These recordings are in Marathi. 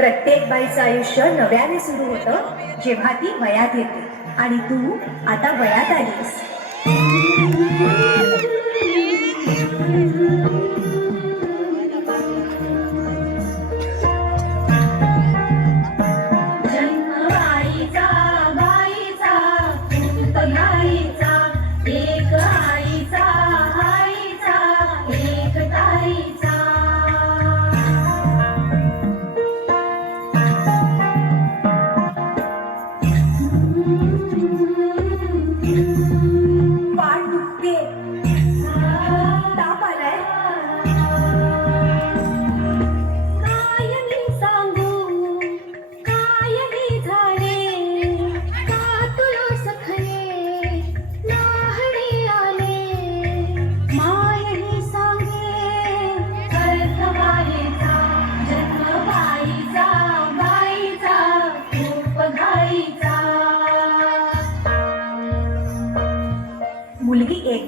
प्रत्येक बाईचं आयुष्य नव्याने सुरू होतं जेव्हा ती वयात येते. आणि तू आता वयात आलीस. Vai do peito.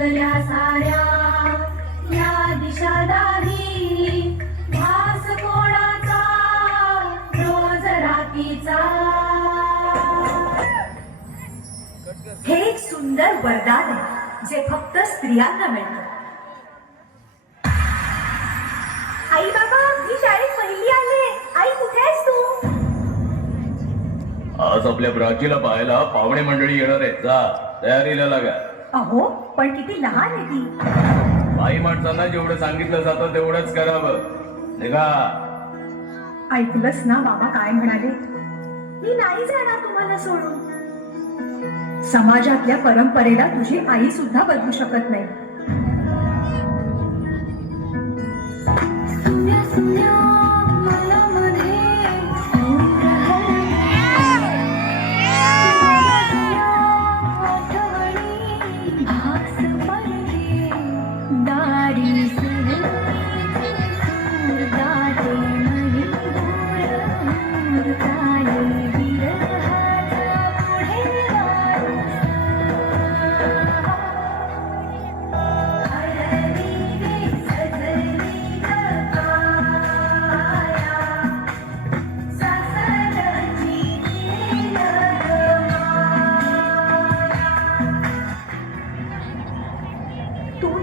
रंगल्या साऱ्या या दिशादारी भास कोणाचा? रोज रातीचा हे एक सुंदर वरदान आहे जे फक्त स्त्रियांना मिळत. आई बाबा मी शाळेत पहिली आले आई कुठे आहेस तू? आज आपल्या ब्राचीला पाहायला पाहुणे मंडळी येणार आहेत. जा तयारीला लागा. अहो पण किती लहान आहे ती. बाई माणसांना जेवढं सांगितलं जातं तेवढंच करावं. निघा. ऐकलंस ना बाबा काय म्हणाले? मी नाही जाणार तुम्हाला सोडून. समाजातल्या परंपरेला तुझी आई सुद्धा बदलू शकत नाही.